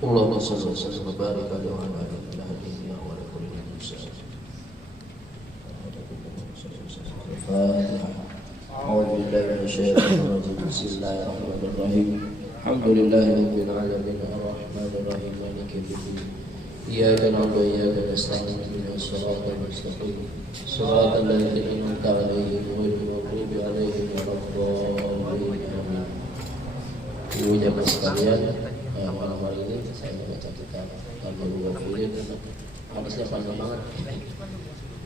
Allahumma shalli wa sallim wa barik ala nabiyyina wa ala alihi wa sahbihi. A'udzu billahi minasy syaithanir rajim. Bismillahirrahmanirrahim. Alhamdulillahi rabbil alamin arrahmanir rahim maliki yaumiddin. Iyyaka na'budu wa iyyaka nasta'in ihdinas siratal mustaqim. Shiratal ladzina an'amta 'alaihim ghairil maghdubi 'alaihim waladdallin. Amin. Ibu jamaah sekalian, malam hari ini saya membaca kitab Al-Mughaffirin. Habisnya panjang banget.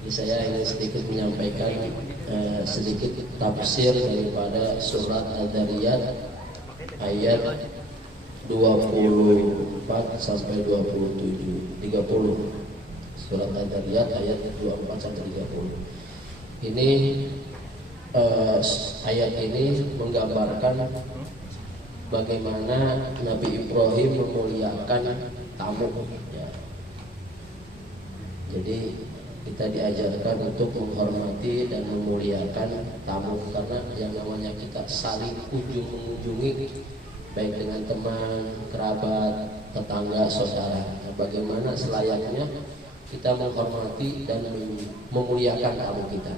Jadi saya ingin sedikit menyampaikan sedikit tafsir daripada surat Al-Dzariyat ayat 24 sampai 27, 30. Surat Al-Dzariyat ayat 24 sampai 30. Ini ayat ini menggambarkan bagaimana Nabi Ibrahim memuliakan tamu ya. Jadi kita diajarkan untuk menghormati dan memuliakan tamu, karena yang namanya kita saling mengunjungi baik dengan teman, kerabat, tetangga, saudara. Nah, bagaimana selayaknya kita menghormati dan memuliakan tamu kita,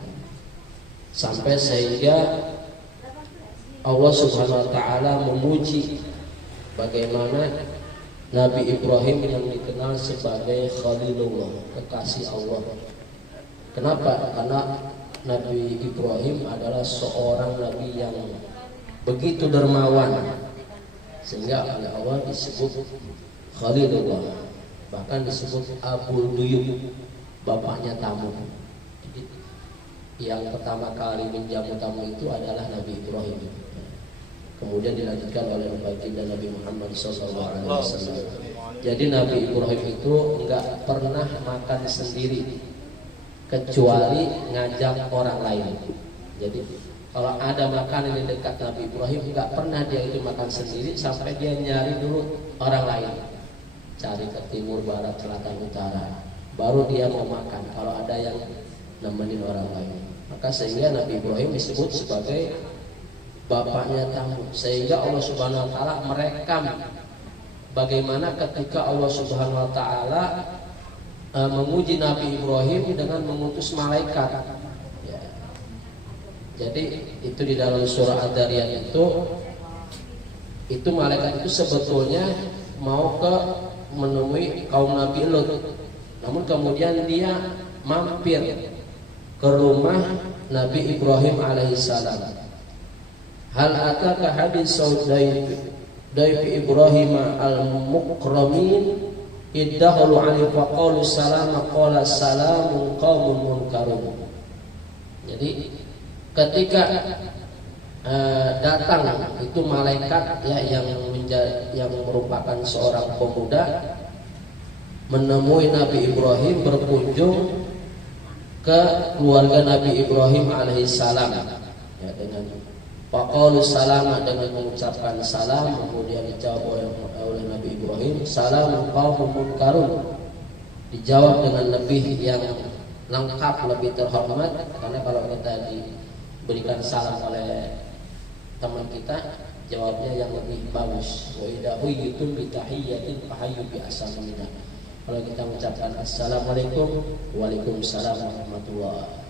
sampai sehingga Allah Subhanahu wa ta'ala memuji bagaimana Nabi Ibrahim yang dikenal sebagai Khalilullah, kekasih Allah. Kenapa? Karena Nabi Ibrahim adalah seorang nabi yang begitu dermawan, sehingga oleh Allah disebut Khalilullah, bahkan disebut Abul Duyub, bapaknya tamu. Yang pertama kali menjamu tamu itu adalah Nabi Ibrahim. Kemudian dilanjutkan oleh baginda Nabi Muhammad SAW. Jadi Nabi Ibrahim itu enggak pernah makan sendiri, kecuali ngajak orang lain. Jadi kalau ada makanan di dekat Nabi Ibrahim, enggak pernah dia itu makan sendiri, sampai dia nyari dulu orang lain, cari ke timur, barat, selatan, utara, baru dia mau makan kalau ada yang nemenin orang lain. Maka sehingga Nabi Ibrahim disebut sebagai bapaknya tamu, sehingga Allah Subhanahu wa ta'ala merekam bagaimana ketika Allah Subhanahu wa ta'ala memuji Nabi Ibrahim dengan mengutus malaikat ya. Jadi itu di dalam surah Ad-Dzariyat itu malaikat itu sebetulnya mau menemui kaum Nabi Lut, namun kemudian dia mampir ke rumah Nabi Ibrahim alaihissalam. Hal ataka hadis Daif Ibrahim al-mukramin iddahalu alaihi faqalu salama qala salamun qaumun munkarun. Jadi ketika datang itu malaikat ya yang merupakan seorang pemuda menemui Nabi Ibrahim, berkunjung ke keluarga Nabi Ibrahim alaihissalam ya, dengan faqalu salama, dengan mengucapkan salam. Kemudian dijawab oleh Nabi Ibrahim, salamun qaumun munkarun, dijawab dengan lebih yang lengkap, lebih terhormat. Karena kalau kita diberikan salam oleh teman kita, jawabnya yang lebih bagus. Wa idza huyyitum bi tahiyyatin fahayyu bi ahsani minha. Kalau kita mengucapkan assalamualaikum, waalaikumsalam warahmatullahi.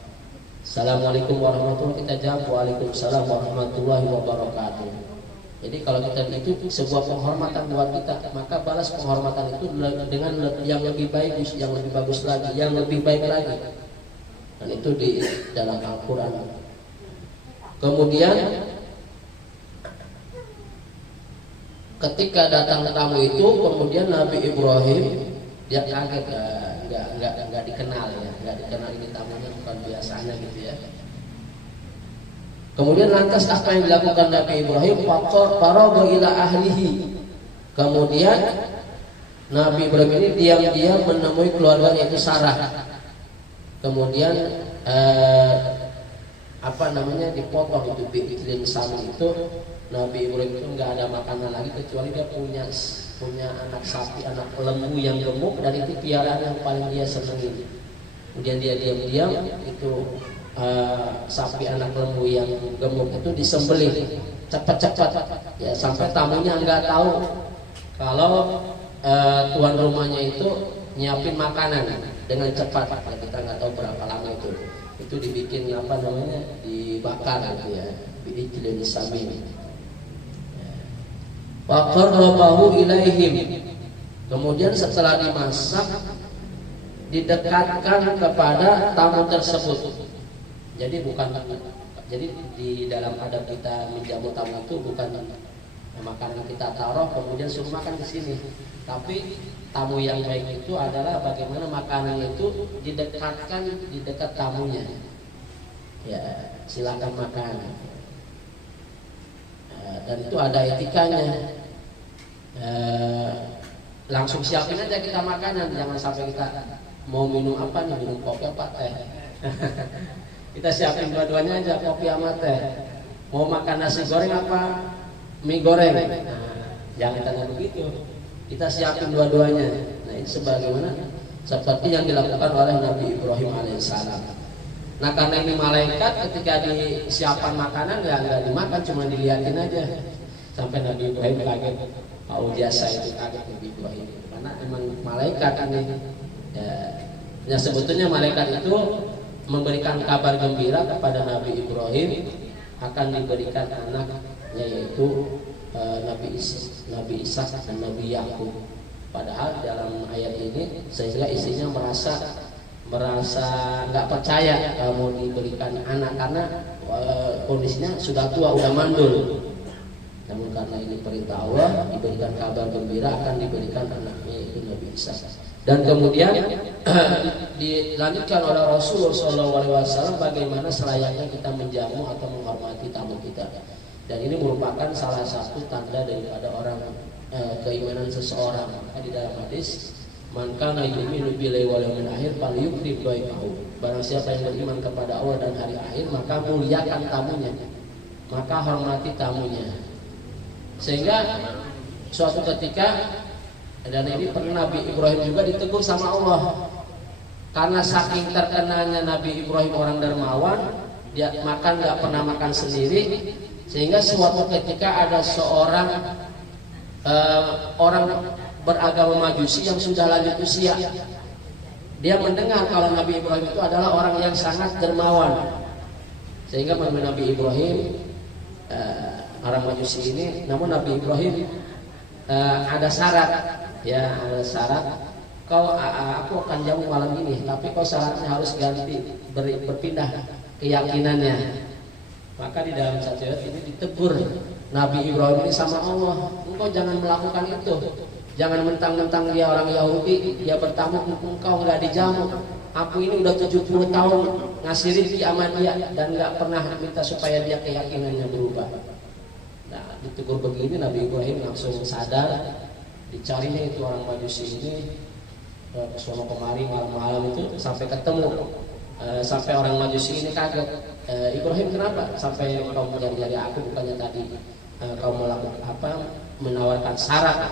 Assalamualaikum warahmatullahi, kita jawab waalaikumsalam warahmatullahi wabarakatuh. Jadi kalau kita itu sebuah penghormatan buat kita, maka balas penghormatan itu dengan yang lebih baik, yang lebih bagus lagi, yang lebih baik lagi. Dan itu di dalam Al-Quran. Kemudian ketika datang tamu itu, kemudian Nabi Ibrahim dia kaget, nggak dikenal ya, nggak dikenal, ini tamunya bukan biasanya gitu ya. Kemudian lantas apa yang dilakukan Nabi Ibrahim? Faragha ila ahlihi. Kemudian Nabi Ibrahim ini diam-diam menemui keluarganya itu Sarah. Kemudian dipotong itu bi'tlin sami itu. Nabi Ibrahim itu nggak ada makanan lagi kecuali dia punya anak sapi, anak lembu yang gemuk, dan itu piaraan yang paling dia senangi. Kemudian dia diam-diam itu sapi anak lembu yang gemuk itu disembelih cepat-cepat ya, sampai tamunya nggak tahu kalau tuan rumahnya itu nyiapin makanan dengan cepat, ya, kita nggak tahu berapa lama itu dibikin apa namanya, dibakar gitu ya, bi'ijlin samin. Wa qarrabahu ilaihim, kemudian setelah dimasak didekatkan kepada tamu tersebut. Jadi di dalam adab kita menjamu tamu itu bukan makanan kita taruh kemudian suruh makan di sini, tapi tamu yang baik itu adalah bagaimana makanan itu didekatkan di dekat tamunya. Ya, silakan makan. Dan itu ada etikanya. Langsung siapin aja kita makanan, jangan sampai kita mau minum apa nih, minum kopi apa teh. Kita siapin dua-duanya aja, kopi sama teh. Mau makan nasi goreng apa mie goreng, jangan tanya begitu. Kita siapin dua-duanya. Nah, ini sebagaimana seperti yang dilakukan oleh Nabi Ibrahim alaihissalam. Nah, karena ini malaikat, ketika disiapkan makanan ya nggak dimakan, cuma dilihatin aja. Sampai Nabi Ibrahim kaget. Mau biasa itu kaget Nabi Ibrahim, karena emang malaikat ini. Ya sebetulnya malaikat itu memberikan kabar gembira kepada Nabi Ibrahim akan diberikan anaknya, yaitu Nabi Ishak dan Nabi Yakub. Padahal dalam ayat ini sehingga istrinya merasa nggak percaya mau diberikan anak karena kondisinya sudah tua, udah mandul. Namun karena ini perintah Allah, diberikan kabar gembira akan diberikan anaknya, yaitu Nabi Ishak. Dan kemudian dilanjutkan oleh Rasulullah SAW bagaimana selayaknya kita menjamu atau menghormati tamu kita. Dan ini merupakan salah satu tanda daripada orang keimanan seseorang. Maka di dalam hadis, man kana yu'minu billahi wal yawmil akhir falyukrim dhaifahu. Barang siapa yang beriman kepada Allah dan hari akhir, maka muliakan tamunya, maka hormati tamunya. Sehingga suatu ketika, dan ini pernah Nabi Ibrahim juga ditegur sama Allah, karena saking terkenanya Nabi Ibrahim orang dermawan, dia makan nggak pernah makan sendiri. Sehingga suatu ketika ada seorang orang beragama Majusi yang sudah lanjut usia, dia mendengar kalau Nabi Ibrahim itu adalah orang yang sangat dermawan. Sehingga Nabi Ibrahim, orang Majusi ini, namun Nabi Ibrahim ada syarat, ya ada syarat. Aku akan jamu malam ini, tapi kau syaratnya harus ganti, berpindah keyakinannya. Maka di dalam satu ayat ini ditegur Nabi Ibrahim ini sama Allah, engkau jangan melakukan itu, jangan mentang-mentang dia orang Yahudi, dia bertamu, engkau nggak dijamu. Aku ini udah 70 tahun ngasih rezeki sama dia dan nggak pernah minta supaya dia keyakinannya berubah. Nah, ditegur begini Nabi Ibrahim langsung sadar, dicarinya itu orang Majusi ini kesono kemari malam-malam itu sampai ketemu. Sampai orang Majusi ini kaget, Ibrahim kenapa sampai kau mencari aku, bukannya tadi kau melakukan apa, menawarkan syarat.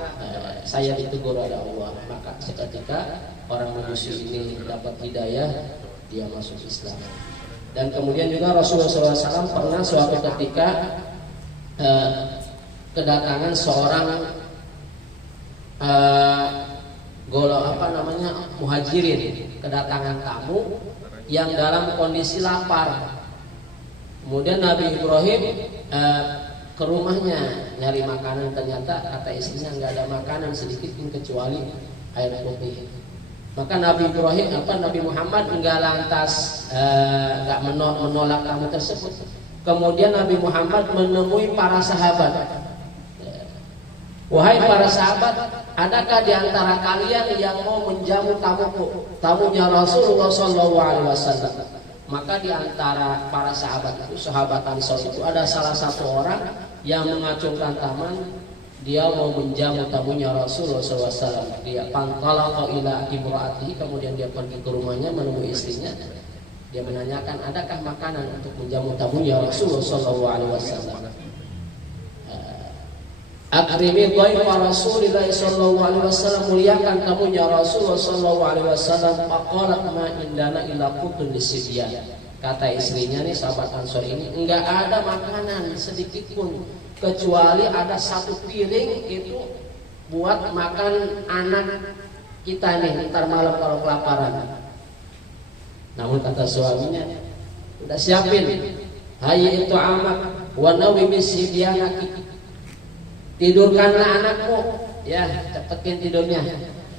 Saya ditegur oleh Allah. Maka seketika orang Majusi ini dapat hidayah, dia masuk Islam. Dan kemudian juga Rasulullah SAW pernah suatu ketika kedatangan seorang muhajirin, kedatangan tamu yang dalam kondisi lapar. Kemudian Nabi Ibrahim ke rumahnya nyari makanan, ternyata kata istrinya nggak ada makanan sedikit pun kecuali air putih. Maka Nabi Muhammad nggak lantas nggak menolak tamu tersebut. Kemudian Nabi Muhammad menemui para sahabat. Wahai para sahabat, adakah di antara kalian yang mau menjamu tamunya Rasulullah SAW? Maka di antara para sahabat itu, sahabat Ansor itu, ada salah satu orang yang mengacungkan tangan, dia mau menjamu tamunya Rasulullah SAW. Dia pantalaqa ila imraatihi, kemudian dia pergi ke rumahnya menemui istrinya. Dia menanyakan, adakah makanan untuk menjamu tamunya Rasulullah SAW? Akrimi dhaifa Rasulillah sallallahu alaihi wasallam, muliakan tamunya Rasulullah sallallahu alaihi wasallam. Faqalat ma indana illa qutun lisibyan. Kata istrinya nih, sahabat Ansor ini, enggak ada makanan sedikit pun kecuali ada satu piring itu buat makan anak kita nih ntar malam kalau kelaparan. Namun kata suaminya, udah siapin, hayy itu amak wa nawi misibyanaki, tidurkanlah anakmu, ya cepetin tidurnya.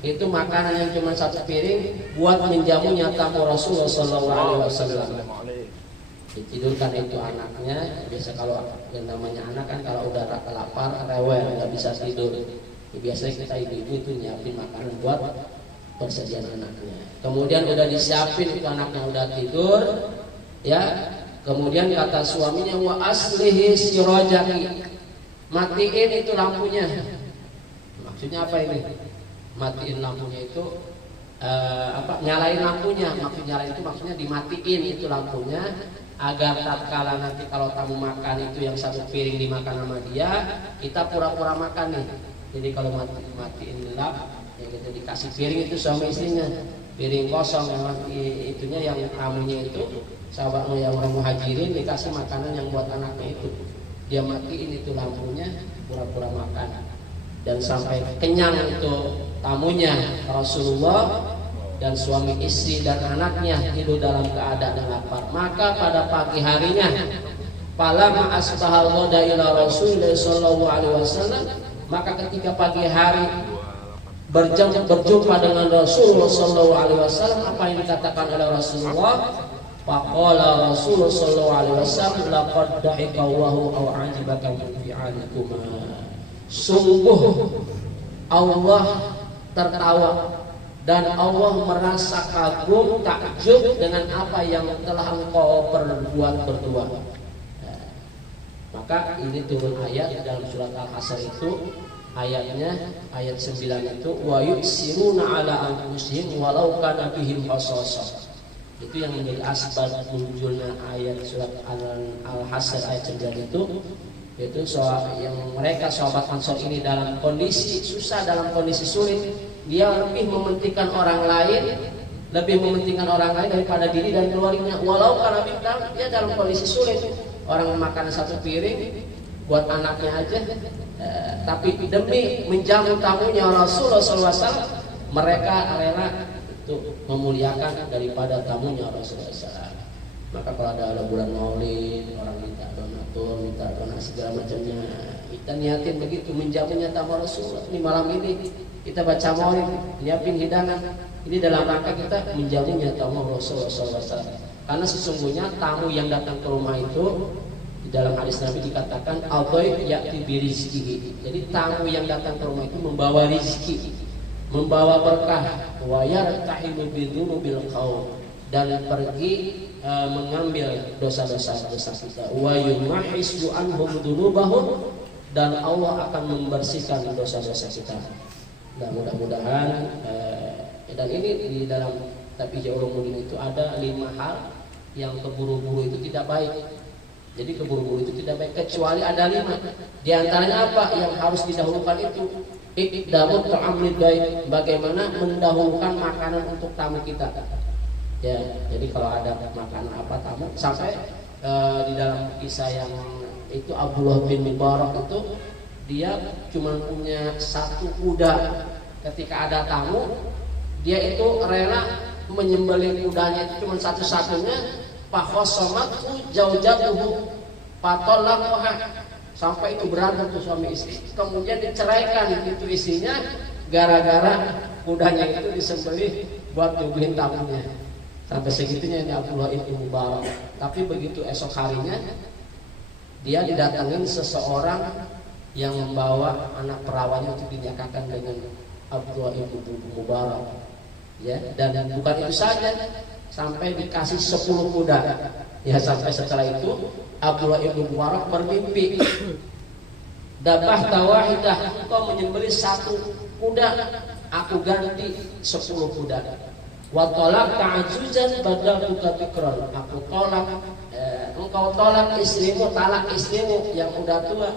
Itu makanan yang cuma satu piring buat menjamunya tamu Rasulullah SAW. Ditidurkan itu anaknya. Biasa kalau yang namanya anak kan kalau udah lapar, rewel, nggak bisa tidur. Biasanya kita ibu-ibu itu nyiapin makanan buat persediaan anaknya. Kemudian udah disiapin itu anaknya udah tidur, ya. Kemudian kata suaminya, wa aslihi sirajaki, matiin itu lampunya. Maksudnya apa ini? Matiin lampunya itu nyalain lampunya. Maksud nyalain itu maksudnya dimatiin itu lampunya, agar tatkala nanti kalau tamu makan itu yang satu piring dimakan sama dia, kita pura-pura makan nih. Jadi kalau matiin lamp, ya kita dikasih piring itu sama istrinya, piring kosong memang itunya yang tamunya itu sahabatmu yang orang muhajirin dikasih makanan yang buat anaknya itu, dia matiin itu lampunya, pura-pura makan. Dan sampai kenyang itu tamunya Rasulullah dan suami istri dan anaknya hidup dalam keadaan lapar. Maka pada pagi harinya, falamma asbahal ghada ila Rasulillah sallallahu alaihi wasallam, maka ketika pagi hari berjumpa dengan Rasulullah sallallahu alaihi wasallam, apa yang dikatakan oleh Rasulullah? Faqala Rasulullah sallallahu alaihi wasallam, laqad da'ika Allahu aw ajibaka min fi'alikuma. Sungguh Allah tertawa dan Allah merasa kagum takjub dengan apa yang telah engkau perbuat berdua. Maka ini turun ayat dalam surat Al-Hasr itu, ayatnya ayat 9 itu, wa yusiruna ala anfusihim walau kana bihim khasasah. Itu yang menjadi asbab munculnya ayat surat Al-Hasr ayat 9 itu soal yang mereka sahabat Ansor ini dalam kondisi susah, dalam kondisi sulit, dia lebih mementingkan orang lain daripada diri dan keluarganya. Walau karena dia dalam kondisi sulit, orang makan satu piring buat anaknya aja, tapi demi menjamu tamunya Rasulullah SAW, mereka rela itu memuliakan daripada tamunya Rasulullah SAW. Maka kalau ada bulan Maulid, orang minta donatur, minta donasi segala macamnya, kita niatin begitu menjamunya tamu Rasulullah. Ini malam ini kita baca Maulid, nyiapin hidangan. Ini dalam rangka kita menjamunya tamu Rasulullah SAW. Karena sesungguhnya tamu yang datang ke rumah itu di dalam hadis Nabi dikatakan al-dhaif ya'ti birizqihi. Jadi tamu yang datang ke rumah itu membawa rizki, membawa berkah, wa yartahimu bidunubil qaum, dan pergi mengambil dosa-dosa kita, wa yumahisu anhum dzunubahum, dan Allah akan membersihkan dosa-dosa kita. Dan mudah-mudahan dan ini di dalam Taqiyya Ulumuddin itu ada 5 hal yang keburu-buru itu tidak baik. Jadi keburu-buru itu tidak baik, kecuali ada 5. Di antaranya apa yang harus didahulukan itu? Iqdamut ta'amlid baik, bagaimana mendahulukan makanan untuk tamu kita. Ya, jadi kalau ada makanan apa tamu, sampai di dalam kisah yang itu Abdullah bin Mubarak itu dia cuma punya 1 kuda. Ketika ada tamu, dia itu rela menyembelih kudanya itu cuma satu-satunya. Fakhosomatku jauh-jauh patolakha, sampai itu berantem tuh suami istri. Kemudian diceraikan itu istrinya gara-gara kudanya itu disembelih buat nyuguhin tamunya. Sampai segitunya ini Abdullah bin Mubarak. Tapi begitu esok harinya dia didatangin seseorang yang membawa anak perawannya untuk dinikahkan dengan Abdullah bin Mubarak. Ya, dan bukan itu saja, sampai dikasih 10 kuda. Ya, sampai setelah itu Abdullah bin Mubarak bermimpi, dabah tawahidah, engkau menyembelih 1 kuda, aku ganti 10 kuda. Wa talaq ta'juzan badaltuka bikran, aku tolak engkau tolak istrimu, talak istrimu yang udah tua,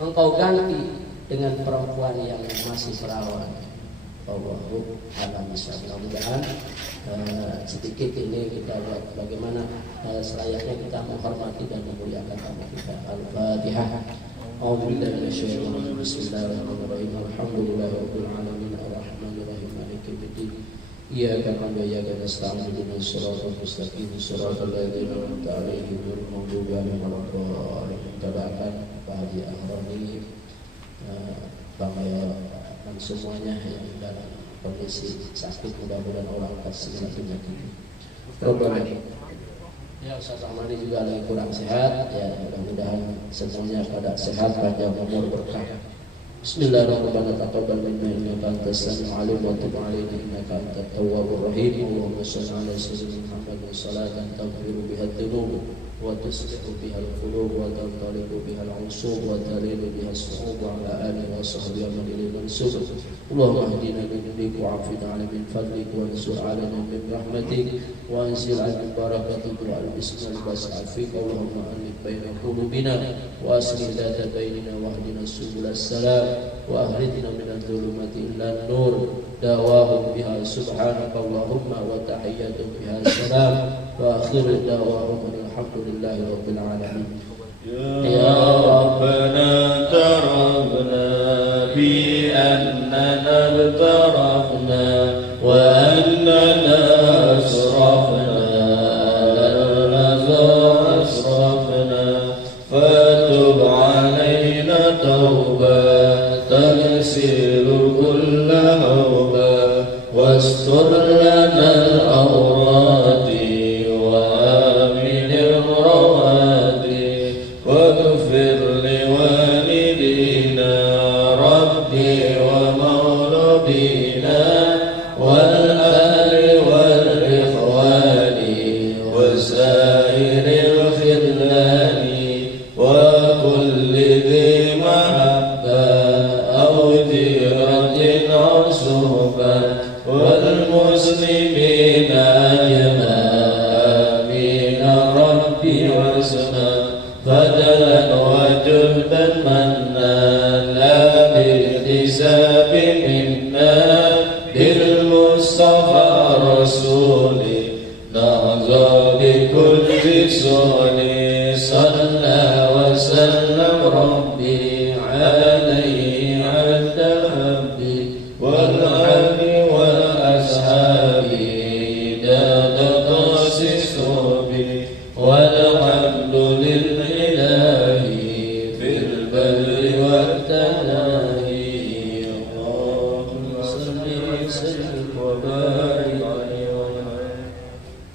engkau ganti dengan perempuan yang masih perawan. Allahu a'lam. Mudah-mudahan sedikit ini kita buat bagaimana selayaknya kita menghormati dan memuliakan tamu kita. Al-Fatihah. Bismillahirrahmanirrahim. Alhamdulillahirabbil alamin arrahmanir rahim maliki yaumiddin. Iyyaka na'budu wa iyyaka nasta'in ihdinas siratal mustaqim siratal ladzina an'amta 'alaihim ghairil maghdubi 'alaihim waladdallin. Tabakan Pak Haji Ahroni, dan semuanya yang dalam kondisi sakit, mudah-mudahan Allah angkat segala penyakit. Ya, Ustaz Ahmadi juga lagi kurang sehat. Ya, mudah-mudahan semuanya pada sehat, panjang umur, berkah. Bismillahirrahmanirrahim. Taqabbal minna innaka antas samiul alim wa tub 'alaina innaka antat tawwabur rahim. Allahumma shalli 'ala sayyidina Muhammad salatan taghfiru biha dzunub wa tuslihu biha al-qulub wa tantaliqu biha al-'usub wa talilu biha as-su'ub wa 'ala alihi wa sahbihi man ilayhi mansub. Allahumma hdina min fadlik wa 'afina 'ala min fadlik wa ansur 'alaina min rahmatik wa anzil 'alaina barakatik wa al-bismil bas'afik. Allahumma alif baina qulubina wa aslih dhata bainina wa hdina subulas salam wa akhrijna min adh-dhulumati ila an-nur. Dawahum biha subhanaka Allahumma wa tahiyyatuhum biha salam wa akhiru dawahum alhamdulillahi rabbil alamin. Ya Rabbana tarabna bi annana tarafna wa annana asrafna asrafna fatub alaina tawbatan silu kullahu واستر لنا الأوراد وآمن الرواد واغفر لوالدينا ربي ومولودينا والآل والإخوان وسائر الخذلان وكل ذي محبة أو ذرة أو صحبة والمسلمين أجمعين ربي واسمع فضلا وجهدا منا لا باكتساب منا بالمصطفى رسولي نهضى بكل سولي صلى وسلم ربي عليه عند حبي والعبد والحمد لله